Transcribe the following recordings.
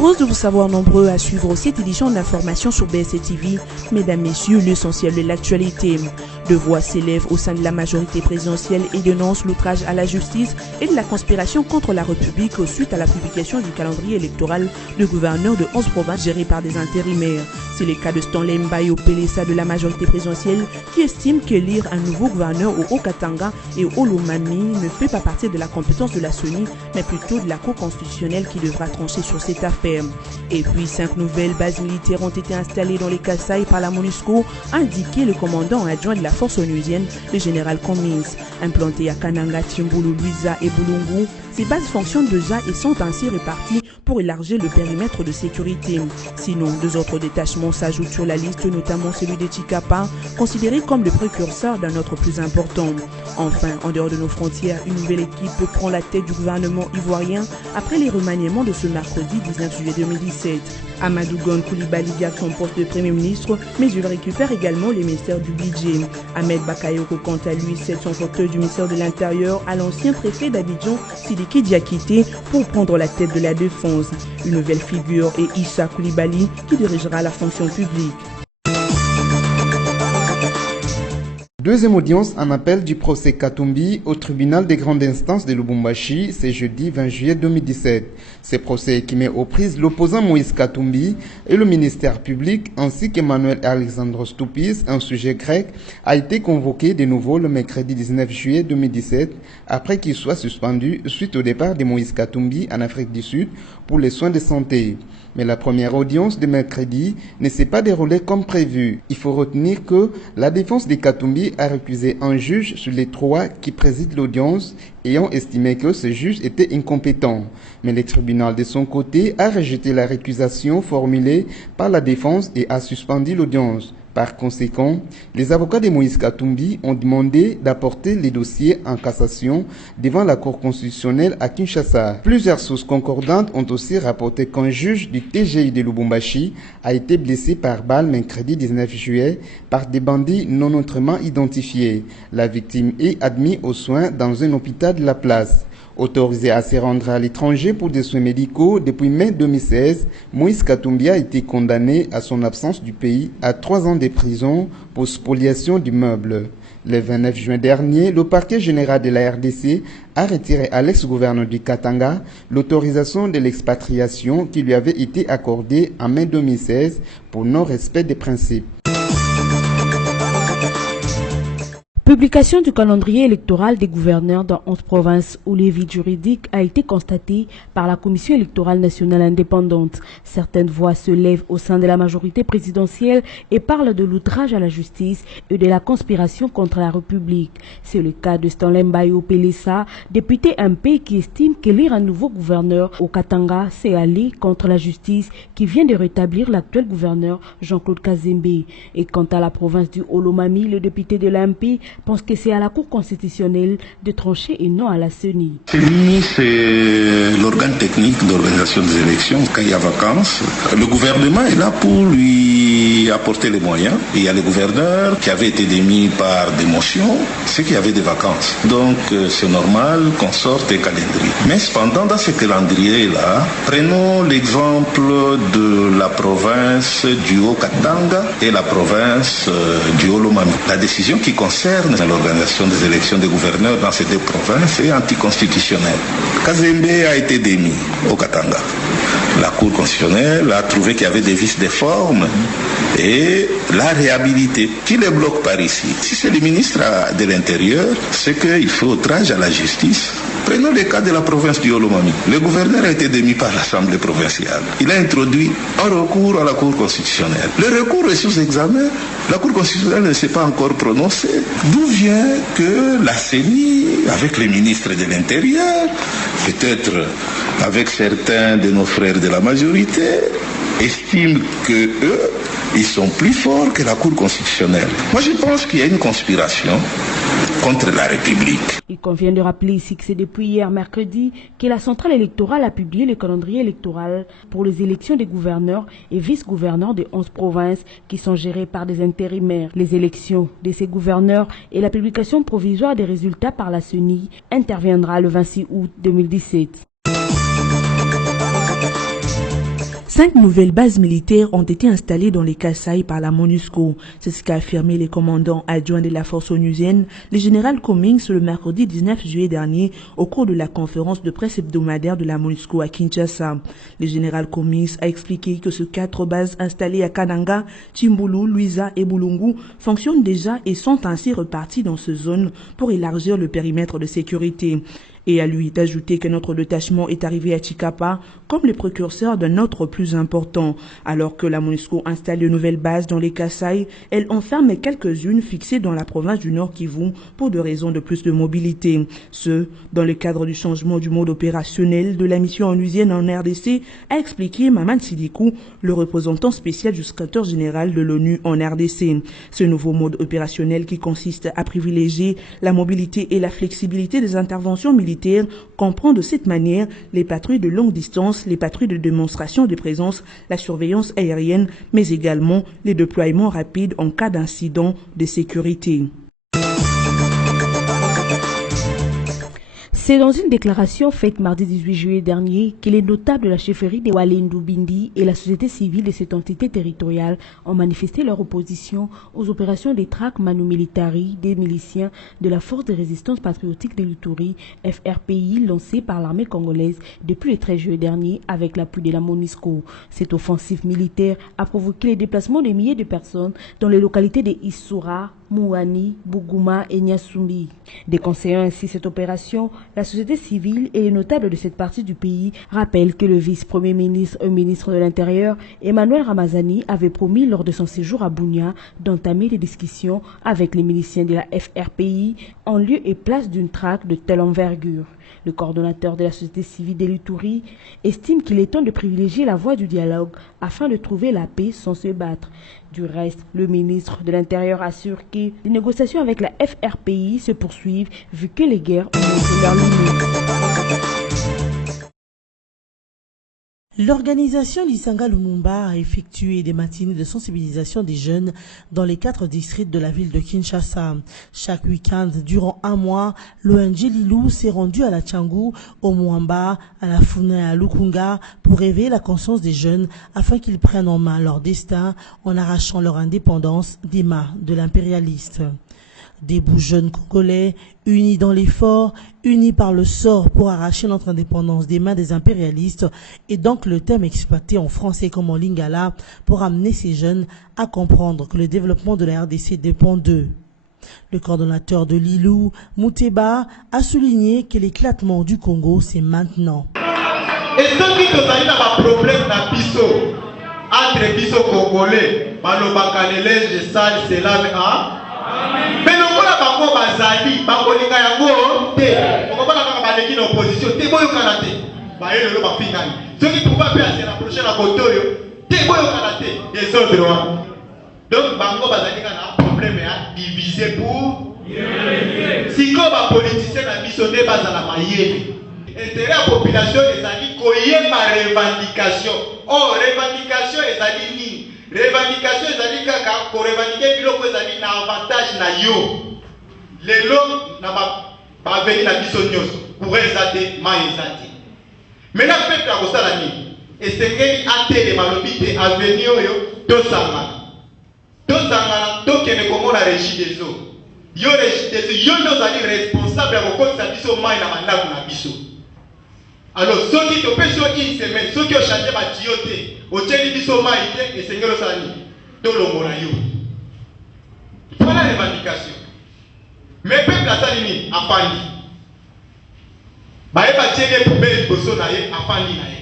heureuse de vous savoir nombreux à suivre cette édition d'information sur BSC TV. Mesdames, Messieurs, l'essentiel de l'actualité. Deux voix s'élèvent au sein de la majorité présidentielle et dénoncent l'outrage à la justice et de la conspiration contre la République suite à la publication du calendrier électoral de gouverneurs de 11 provinces gérées par des intérimaires. C'est le cas de Stanley Mbayo Pelessa de la majorité présidentielle qui estime qu'élire un nouveau gouverneur au Haut-Katanga et au Lomami ne fait pas partie de la compétence de la CENI, mais plutôt de la Cour constitutionnelle qui devra trancher sur cette affaire. Et puis 5 nouvelles bases militaires ont été installées dans les Kasaï par la MONUSCO, a indiqué le commandant adjoint de la force onusienne, le général Cummins. Implantées à Kananga, Timbulu, Luiza et Bulungu, ces bases fonctionnent déjà et sont ainsi réparties pour élargir le périmètre de sécurité. Sinon, 2 autres détachements s'ajoutent sur la liste, notamment celui de Chikapa, considéré comme le précurseur d'un autre plus important. Enfin, en dehors de nos frontières, une nouvelle équipe prend la tête du gouvernement ivoirien après les remaniements de ce mercredi 19 juillet 2017. Amadou Gon Coulibaly garde son poste de Premier ministre, mais il récupère également les ministères du budget. Ahmed Bakayoko, quant à lui, cède son fauteuil du ministère de l'Intérieur à l'ancien préfet d'Abidjan, Sidiki Diakité, pour prendre la tête de la défense. Une nouvelle figure est Issa Coulibaly, qui dirigera la fonction publique. Deuxième audience en appel du procès Katumbi au tribunal des grandes instances de Lubumbashi, c'est jeudi 20 juillet 2017. Ce procès qui met aux prises l'opposant Moïse Katumbi et le ministère public ainsi qu'Emmanuel Alexandros Toupis, un sujet grec, a été convoqué de nouveau le mercredi 19 juillet 2017 après qu'il soit suspendu suite au départ de Moïse Katumbi en Afrique du Sud pour les soins de santé. Mais la première audience de mercredi ne s'est pas déroulée comme prévu. Il faut retenir que la défense de Katumbi a récusé un juge sur les 3 qui président l'audience, ayant estimé que ce juge était incompétent. Mais le tribunal de son côté a rejeté la récusation formulée par la défense et a suspendu l'audience. Par conséquent, les avocats de Moïse Katumbi ont demandé d'apporter les dossiers en cassation devant la Cour constitutionnelle à Kinshasa. Plusieurs sources concordantes ont aussi rapporté qu'un juge du TGI de Lubumbashi a été blessé par balle mercredi 19 juillet par des bandits non autrement identifiés. La victime est admise aux soins dans un hôpital de la place. Autorisé à se rendre à l'étranger pour des soins médicaux depuis mai 2016, Moïse Katumbi a été condamné à son absence du pays à 3 ans de prison pour spoliation d'immeubles. Le 29 juin dernier, le parquet général de la RDC a retiré à l'ex-gouverneur du Katanga l'autorisation de l'expatriation qui lui avait été accordée en mai 2016 pour non-respect des principes. Publication du calendrier électoral des gouverneurs dans 11 provinces où les vides juridiques a été constatée par la Commission électorale nationale indépendante. Certaines voix se lèvent au sein de la majorité présidentielle et parlent de l'outrage à la justice et de la conspiration contre la République. C'est le cas de Stanley Mbayo Pelessa, député MP qui estime qu'élire un nouveau gouverneur au Katanga, c'est aller contre la justice qui vient de rétablir l'actuel gouverneur Jean-Claude Kazembe. Et quant à la province du Olomami, le député de l'AMP pense que c'est à la Cour constitutionnelle de trancher et non à la CENI. CENI, c'est l'organe technique d'organisation des élections. Quand il y a vacances, le gouvernement est là pour lui apporter les moyens. Et il y a les gouverneurs qui avaient été démis par des motions, ceux qui avaient des vacances. Donc c'est normal qu'on sorte des calendriers. Mais cependant, dans ce calendrier-là, prenons l'exemple de la province du Haut-Katanga et la province du Olomami. La décision qui concerne l'organisation des élections des gouverneurs dans ces 2 provinces est anticonstitutionnelle. Kazembe a été démis au Katanga. La Cour constitutionnelle a trouvé qu'il y avait des vices de forme et l'a réhabilité. Qui les bloque par ici? Si c'est le ministre de l'Intérieur, c'est qu'il fait outrage à la justice. Prenons le cas de la province du Olomami. Le gouverneur a été démis par l'Assemblée provinciale. Il a introduit un recours à la Cour constitutionnelle. Le recours est sous examen. La Cour constitutionnelle ne s'est pas encore prononcée. D'où vient que la CENI, avec les ministres de l'Intérieur, peut-être avec certains de nos frères de la majorité, estiment que eux, ils sont plus forts que la Cour constitutionnelle. Moi, je pense qu'il y a une conspiration contre la République. Il convient de rappeler ici que c'est depuis hier mercredi que la centrale électorale a publié le calendrier électoral pour les élections des gouverneurs et vice-gouverneurs des 11 provinces qui sont gérées par des intérimaires. Les élections de ces gouverneurs et la publication provisoire des résultats par la CENI interviendra le 26 août 2017. 5 nouvelles bases militaires ont été installées dans les Kasaï par la MONUSCO. C'est ce qu'a affirmé le commandant adjoint de la force onusienne, le général Cummings, le mercredi 19 juillet dernier, au cours de la conférence de presse hebdomadaire de la MONUSCO à Kinshasa. Le général Cummings a expliqué que ces 4 bases installées à Kananga, Chimbulu, Luiza et Bulungu fonctionnent déjà et sont ainsi reparties dans ces zones pour élargir le périmètre de sécurité. Et à lui d'ajouter que notre détachement est arrivé à Chikapa comme le précurseur d'un autre plus important. Alors que la MONUSCO installe de nouvelles bases dans les Kasaï, elle enferme quelques-unes fixées dans la province du Nord Kivu pour des raisons de plus de mobilité. Ce, dans le cadre du changement du mode opérationnel de la mission onusienne en RDC, a expliqué Maman Sidikou, le représentant spécial du secrétaire général de l'ONU en RDC. Ce nouveau mode opérationnel qui consiste à privilégier la mobilité et la flexibilité des interventions militaires comprend de cette manière les patrouilles de longue distance, les patrouilles de démonstration de présence, la surveillance aérienne, mais également les déploiements rapides en cas d'incident de sécurité. C'est dans une déclaration faite mardi 18 juillet dernier que les notables de la chefferie de Walendu Bindi et la société civile de cette entité territoriale ont manifesté leur opposition aux opérations des traques Manu Militari des miliciens de la Force de résistance patriotique de l'Ituri, FRPI, lancée par l'armée congolaise depuis le 13 juillet dernier avec l'appui de la MONUSCO. Cette offensive militaire a provoqué les déplacements de milliers de personnes dans les localités de Issoura, Mouani, Bougouma et Nyasumbi. Déconseillant ainsi cette opération, la société civile et les notables de cette partie du pays rappellent que le vice-premier ministre et ministre de l'Intérieur, Emmanuel Ramazani, avait promis lors de son séjour à Bunia d'entamer des discussions avec les miliciens de la FRPI en lieu et place d'une traque de telle envergure. Le coordonnateur de la société civile de l'Ituri estime qu'il est temps de privilégier la voie du dialogue afin de trouver la paix sans se battre. Du reste, le ministre de l'Intérieur assure que les négociations avec la FRPI se poursuivent vu que les guerres ont montré leurs limites. L'organisation Lisanga Lumumba a effectué des matinées de sensibilisation des jeunes dans les 4 districts de la ville de Kinshasa. Chaque week-end, durant un mois, l'ONG Lilou s'est rendu à la Tchangou, au Mwamba, à la Funa et à Lukunga pour réveiller la conscience des jeunes afin qu'ils prennent en main leur destin en arrachant leur indépendance des mains de l'impérialiste. Des bouts jeunes congolais, unis dans l'effort, unis par le sort pour arracher notre indépendance des mains des impérialistes, est donc le thème exploité en français comme en lingala pour amener ces jeunes à comprendre que le développement de la RDC dépend d'eux. Le coordonnateur de Lilou, Mouteba, a souligné que l'éclatement du Congo, c'est maintenant. Et ceux qui ont un problème dans biso, entre biso congolais, malobakalele, je sale, c'est là, mais non, on va bazali, bakolinga yango te. On va pas baleki na opposition, te boyo kanate. Ba yelo ba fingani. Ceux qui pouvaient faire se rapprocher na kotoyo, te boyo kanate. Les autres. Donc bango bazali kana problème ya diviser pour si ko ba politicien na bisonné bazala mayele. Intérêt à population ezali koye ma revendication. Oh, revendication ezali ni. Revendication ezali kaka ko revendiquer biloko ezali na avantage na yo. Les lots n'ont venir à Bissonios pour ezate, ma ezate. Mais la peuple a reçu la nuit. Et c'est qu'il a été les malobité à venir au Tosanga. Tosanga, toke ne comment la régie des eaux. Yo régie des eaux, yo nous allons responsable à vos sa biso maï na mandaku na biso. Alors, ceux qui te pêchent une semaine, ceux qui ont changé ma tioté, au tchèque biso maï, et c'est que ça ni. Tout le monde a eu. Voilà la revendication. Mais peuple a salini afandi. Bae ba tiene poubelle boso na ye afandi na ye.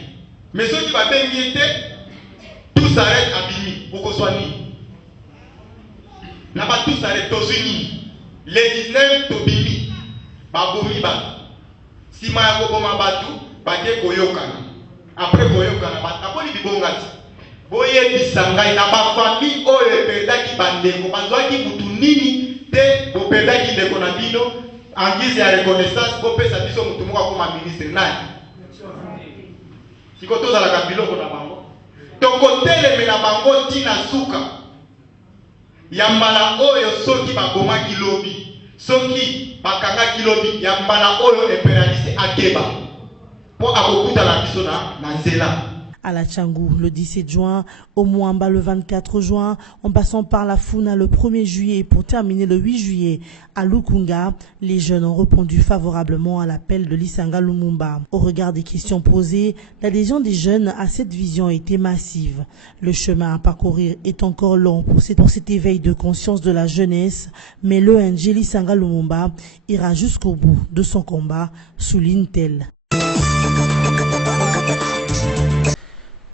Mais ceux qui va bengiete, tout s'arrête à Bini, au Koswani. Là-bas tout s'arrête aux Unis. Les 19 to Bini, ba bomi ba. Si ma yako boma batu, ba te koyokana. Après koyokana ba tapoli bibongati. Boye bisangai na ba famille oyo perdaki bandeko, bazwaki mutu nini? Te bopenda ki ndeko na bino en guise ya reconnaissance bopesa biso mutu moko comme ministre nani siko tozalaka biloko na bango tokotelemela bango tina suka ya mbala oyo soki bagomaki lobi soki bakangaki lobi ya mbala oyo impérialiste akeba po akokutana biso na nzela. À la Tchangou le 17 juin, au Mwamba le 24 juin, en passant par la Funa le 1er juillet pour terminer le 8 juillet à Lukunga, les jeunes ont répondu favorablement à l'appel de Lisanga Lumumba. Au regard des questions posées, l'adhésion des jeunes à cette vision a été massive. Le chemin à parcourir est encore long pour cet éveil de conscience de la jeunesse, mais l'ONG Lisanga Lumumba ira jusqu'au bout de son combat, souligne-t-elle.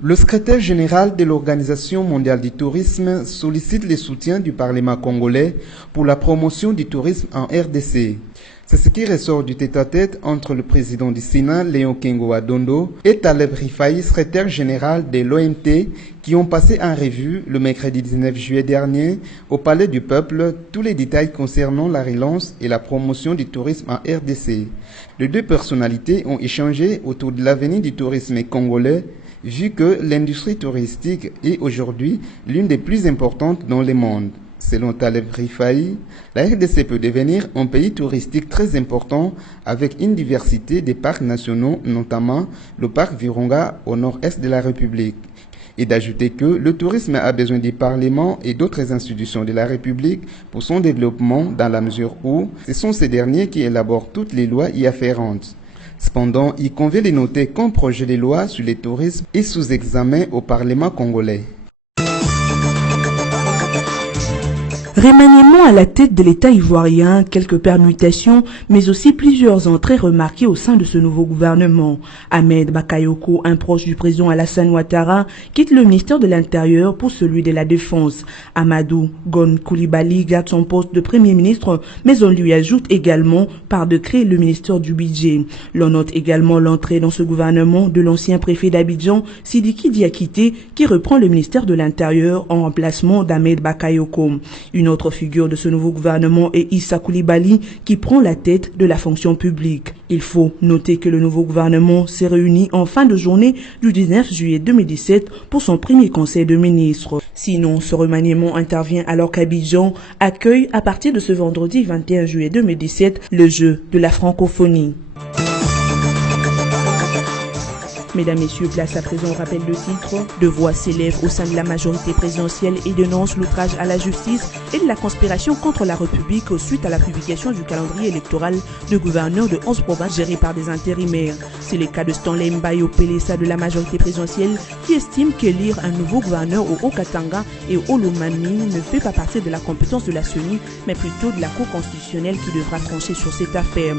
Le secrétaire général de l'Organisation mondiale du tourisme sollicite le soutien du Parlement congolais pour la promotion du tourisme en RDC. C'est ce qui ressort du tête-à-tête entre le président du Sénat, Léon Kengo Adondo, et Taleb Rifai, secrétaire général de l'OMT, qui ont passé en revue le mercredi 19 juillet dernier au Palais du Peuple tous les détails concernant la relance et la promotion du tourisme en RDC. Les deux personnalités ont échangé autour de l'avenir du tourisme congolais, vu que l'industrie touristique est aujourd'hui l'une des plus importantes dans le monde. Selon Taleb Rifai, la RDC peut devenir un pays touristique très important avec une diversité des parcs nationaux, notamment le parc Virunga au nord-est de la République. Et d'ajouter que le tourisme a besoin des parlements et d'autres institutions de la République pour son développement dans la mesure où ce sont ces derniers qui élaborent toutes les lois y afférentes. Cependant, il convient de noter qu'un projet de loi sur le tourisme est sous examen au Parlement congolais. Remaniement à la tête de l'État ivoirien, quelques permutations, mais aussi plusieurs entrées remarquées au sein de ce nouveau gouvernement. Ahmed Bakayoko, un proche du président Alassane Ouattara, quitte le ministère de l'Intérieur pour celui de la Défense. Amadou Gon Coulibaly garde son poste de Premier ministre, mais on lui ajoute également par décret le ministère du Budget. L'on note également l'entrée dans ce gouvernement de l'ancien préfet d'Abidjan, Sidiki Diakité, qui reprend le ministère de l'Intérieur en remplacement d'Ahmed Bakayoko. Une autre figure de ce nouveau gouvernement est Issa Coulibaly qui prend la tête de la fonction publique. Il faut noter que le nouveau gouvernement s'est réuni en fin de journée du 19 juillet 2017 pour son premier conseil de ministres. Sinon, ce remaniement intervient alors qu'Abidjan accueille à partir de ce vendredi 21 juillet 2017 le jeu de la francophonie. Mesdames, Messieurs, place à présent au rappel de titre. Deux voix s'élèvent au sein de la majorité présidentielle et dénoncent l'outrage à la justice et de la conspiration contre la République suite à la publication du calendrier électoral de gouverneurs de 11 provinces gérées par des intérimaires. C'est le cas de Stanley Mbayo Pelessa de la majorité présidentielle qui estime qu'élire un nouveau gouverneur au Haut-Katanga et au Lomami ne fait pas partie de la compétence de la CENI, mais plutôt de la Cour constitutionnelle qui devra trancher sur cette affaire.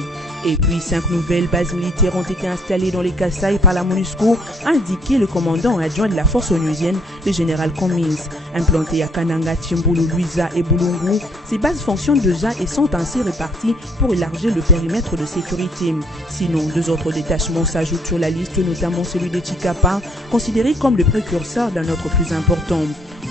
Et puis 5 nouvelles bases militaires ont été installées dans les Kasaï par la MONUSCO, a indiqué le commandant adjoint de la force onusienne, le général Commins. Implantées à Kananga, Timbulu, Luiza et Bulungu, ces bases fonctionnent déjà et sont ainsi réparties pour élargir le périmètre de sécurité. Sinon, 2 autres détachements s'ajoutent sur la liste, notamment celui de Chikapa, considéré comme le précurseur d'un autre plus important.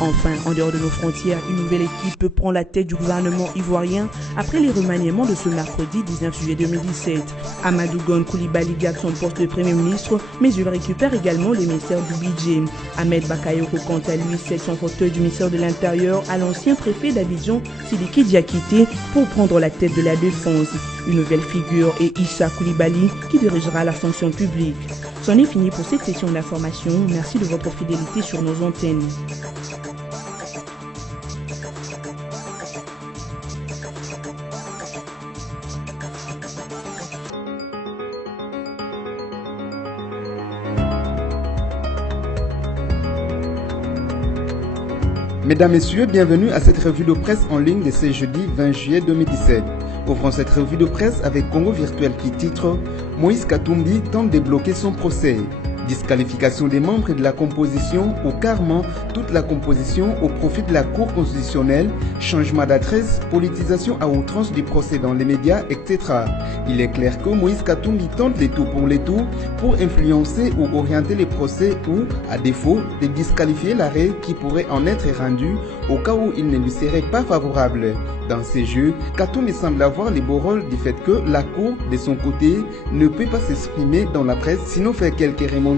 Enfin, en dehors de nos frontières, une nouvelle équipe prend la tête du gouvernement ivoirien après les remaniements de ce mercredi 19 juillet 2017. Amadou Gon Coulibaly garde son poste de Premier ministre, mais il récupère également le ministère du Budget. Ahmed Bakayoko, quant à lui, cède son fauteuil du ministère de l'Intérieur à l'ancien préfet d'Abidjan, Sidiki Diakité, pour prendre la tête de la Défense. Une nouvelle figure est Issa Coulibaly, qui dirigera la fonction publique. C'en est fini pour cette session d'information. Merci de votre fidélité sur nos antennes. Mesdames, Messieurs, bienvenue à cette revue de presse en ligne de ce jeudi 20 juillet 2017. Ouvrons cette revue de presse avec Congo Virtuel qui titre « Moïse Katumbi tente de bloquer son procès ». Disqualification des membres de la composition ou carrément toute la composition au profit de la Cour constitutionnelle, changement d'adresse, politisation à outrance du procès dans les médias, etc. Il est clair que Moïse Katumbi tente les tout pour influencer ou orienter les procès ou, à défaut, de disqualifier l'arrêt qui pourrait en être rendu au cas où il ne lui serait pas favorable. Dans ces jeux, Katumbi semble avoir le beau rôle du fait que la Cour, de son côté, ne peut pas s'exprimer dans la presse, sinon faire quelques remontrances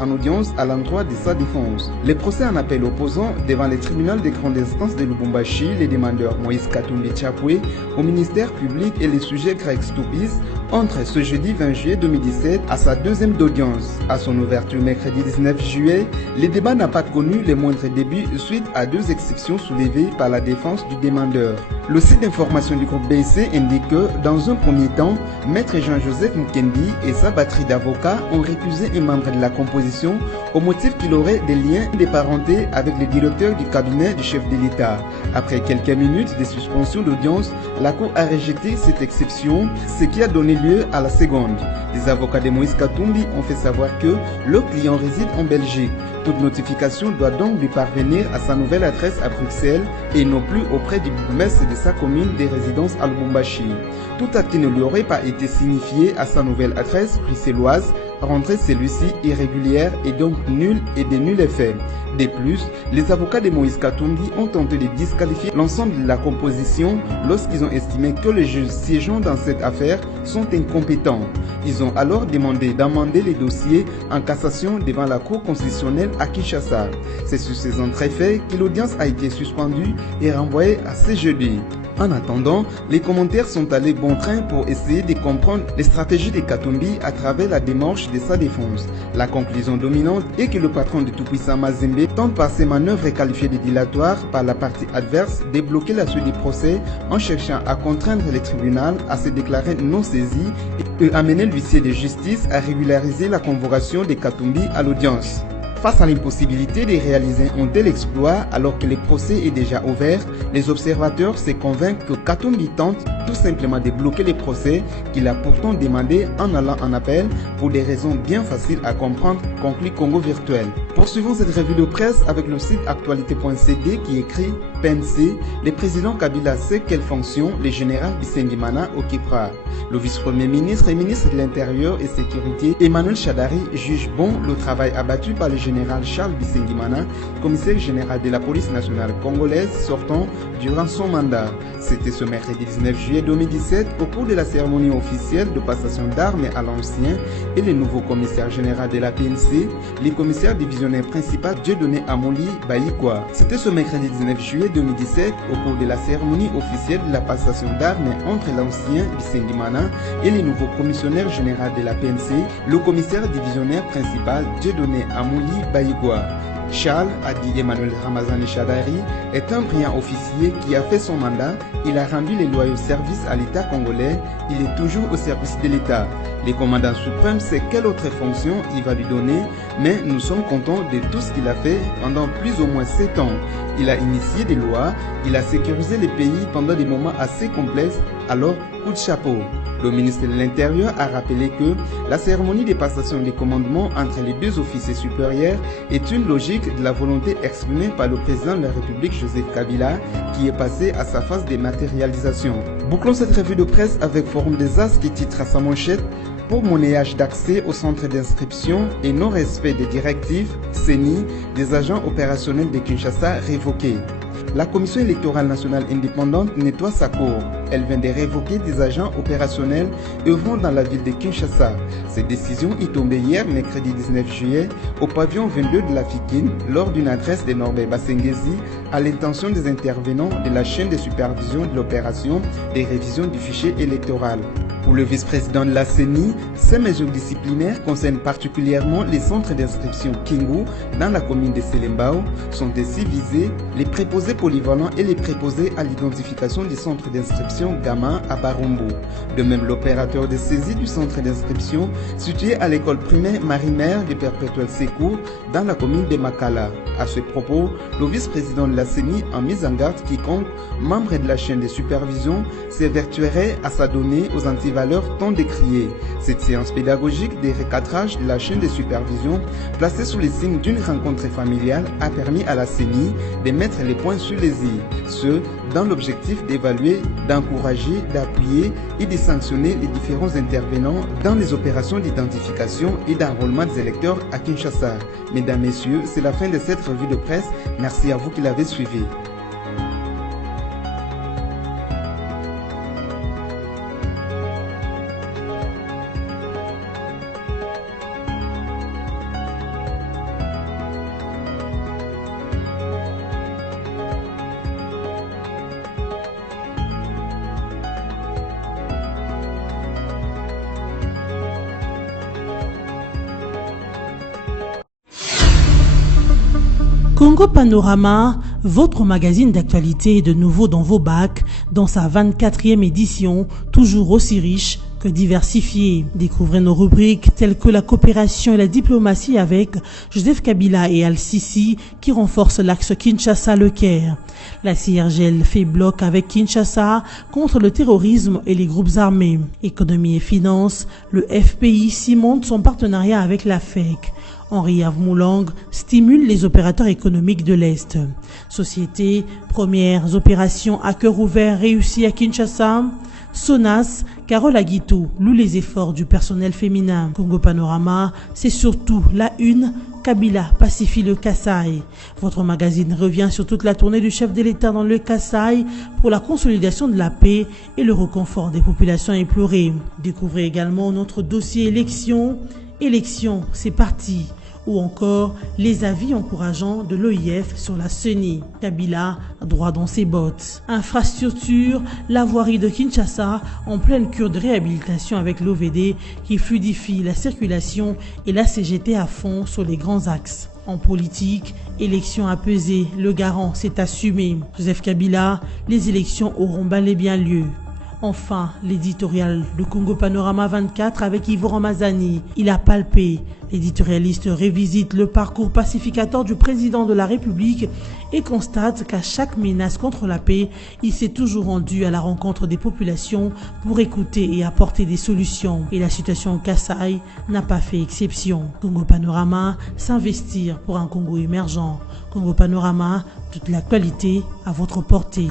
en audience à l'endroit de sa défense. Les procès en appel opposant devant le tribunal de grande instance de Lubumbashi, les demandeurs Moïse Katumbi Tchapoué au ministère public et les sujets Greg Stupis entre ce jeudi 20 juillet 2017 à sa deuxième d'audience. À son ouverture mercredi 19 juillet, le débat n'a pas connu les moindres débuts suite à deux exceptions soulevées par la défense du demandeur. Le site d'information du groupe BSC indique que, dans un premier temps, Maître Jean-Joseph Mukendi et sa batterie d'avocats ont récusé un membre de la composition au motif qu'il aurait des liens de parenté avec le directeur du cabinet du chef de l'État. Après quelques minutes de suspension d'audience, la Cour a rejeté cette exception, ce qui a donné lieu à la seconde. Les avocats de Moïse Katumbi ont fait savoir que le client réside en Belgique. Toute notification doit donc lui parvenir à sa nouvelle adresse à Bruxelles et non plus auprès du bourgmestre de sa commune de résidence à Lubumbashi. Tout acte qui ne lui aurait pas été signifié à sa nouvelle adresse bruxelloise rendrait celui-ci irrégulière et donc nul et de nul effet. De plus, les avocats de Moïse Katumbi ont tenté de disqualifier l'ensemble de la composition lorsqu'ils ont estimé que les juges siégeant dans cette affaire sont incompétents. Ils ont alors demandé d'amender les dossiers en cassation devant la Cour constitutionnelle à Kinshasa. C'est sur ces entrefaits que l'audience a été suspendue et renvoyée à ce jeudi. En attendant, les commentaires sont allés bon train pour essayer de comprendre les stratégies de Katumbi à travers la démarche de sa défense. La conclusion dominante est que le patron du tout-puissant Mazembe tente par ses manœuvres qualifiées de dilatoires par la partie adverse de bloquer la suite du procès en cherchant à contraindre le tribunal à se déclarer non saisi et amener l'huissier de justice à régulariser la convocation de Katumbi à l'audience. Face à l'impossibilité de réaliser un tel exploit alors que le procès est déjà ouvert, les observateurs se convainquent que Katumbi tente tout simplement de bloquer le procès qu'il a pourtant demandé en allant en appel pour des raisons bien faciles à comprendre, conclut Congo Virtuel. Poursuivons cette revue de presse avec le site actualité.cd qui écrit PNC, le président Kabila sait quelle fonction le général Bisengimana occupera. Le vice-premier ministre et ministre de l'Intérieur et Sécurité Emmanuel Shadari juge bon le travail abattu par le général Charles Bisengimana, commissaire général de la police nationale congolaise sortant durant son mandat. C'était ce mercredi 19 juillet 2017 au cours de la cérémonie officielle de passation d'armes à l'ancien et le nouveau commissaire général de la PNC, le commissaire divisionnaire principal Dieudonné Amoli Baïkwa. C'était ce mercredi 19 juillet 2017 au cours de la cérémonie officielle de la passation d'armes entre l'ancien Bisengimana et le nouveau commissionnaire général de la PNC, le commissaire divisionnaire principal Dieudonné Amoli Baïkwa. Charles, a dit Emmanuel Ramazani Shadari, est un brillant officier qui a fait son mandat, il a rendu les loyaux services à l'État congolais, il est toujours au service de l'État. Le commandant suprême sait quelle autre fonction il va lui donner, mais nous sommes contents de tout ce qu'il a fait pendant plus ou moins 7 ans. Il a initié des lois, il a sécurisé le pays pendant des moments assez complexes, alors coup de chapeau. Le ministre de l'Intérieur a rappelé que la cérémonie de passation des commandements entre les deux officiers supérieurs est une logique de la volonté exprimée par le président de la République Joseph Kabila qui est passé à sa phase de matérialisation. Bouclons cette revue de presse avec Forum des As qui titre à sa manchette pour monnayage d'accès au centre d'inscription et non-respect des directives CENI des agents opérationnels de Kinshasa révoqués. La Commission électorale nationale indépendante nettoie sa cour. Elle vient de révoquer des agents opérationnels œuvrant dans la ville de Kinshasa. Cette décision est tombée hier, mercredi 19 juillet, au pavillon 22 de la FIKIN, lors d'une adresse de Norbert Basengezi à l'intention des intervenants de la chaîne de supervision de l'opération de révision du fichier électoral. Pour le vice-président de la CENI, ces mesures disciplinaires concernent particulièrement les centres d'inscription Kingu dans la commune de Selembao, sont ainsi visés les préposés polyvalents et les préposés à l'identification des centres d'inscription Gama à Barumbu. De même, l'opérateur de saisie du centre d'inscription situé à l'école primaire Marie-Mère de Perpétuel Secours dans la commune de Makala. À ce propos, le vice-président de la CENI a mis en garde quiconque, membre de la chaîne de supervision, s'évertuerait à s'adonner aux antivaleurs tant décriées. Cette séance pédagogique de recadrage de la chaîne de supervision, placée sous les signes d'une rencontre familiale, a permis à la CENI de mettre les points sur les i, ce dans l'objectif d'évaluer, d'encourager, d'appuyer et de sanctionner les différents intervenants dans les opérations d'identification et d'enrôlement des électeurs à Kinshasa. Mesdames, Messieurs, c'est la fin de cette revue de presse. Merci à vous qui l'avez suivi. Congo Panorama, votre magazine d'actualité est de nouveau dans vos bacs, dans sa 24e édition, toujours aussi riche que diversifiée. Découvrez nos rubriques telles que la coopération et la diplomatie avec Joseph Kabila et Al-Sisi qui renforcent l'axe Kinshasa-Le Caire. La CIRGL fait bloc avec Kinshasa contre le terrorisme et les groupes armés. Économie et finances, le FPI cimente son partenariat avec la FEC. Henri Avmoulang stimule les opérateurs économiques de l'Est. Société, premières opérations à cœur ouvert réussies à Kinshasa. Sonas, Carole Aguito loue les efforts du personnel féminin. Congo Panorama, c'est surtout la une. Kabila pacifie le Kasaï. Votre magazine revient sur toute la tournée du chef de l'État dans le Kasaï pour la consolidation de la paix et le reconfort des populations éplorées. Découvrez également notre dossier élections. Élections, c'est parti. Ou encore les avis encourageants de l'OIF sur la CENI. Kabila, droit dans ses bottes. Infrastructure, la voirie de Kinshasa en pleine cure de réhabilitation avec l'OVD qui fluidifie la circulation et la CGT à fond sur les grands axes. En politique, élections apaisées, le garant s'est assumé. Joseph Kabila, les élections auront bel et bien lieu. Enfin, l'éditorial de Congo Panorama 24 avec Yvo Ramazani. Il a palpé. L'éditorialiste revisite le parcours pacificateur du président de la République et constate qu'à chaque menace contre la paix, il s'est toujours rendu à la rencontre des populations pour écouter et apporter des solutions. Et la situation au Kasaï n'a pas fait exception. Congo Panorama, s'investir pour un Congo émergent. Congo Panorama, toute l'actualité à votre portée.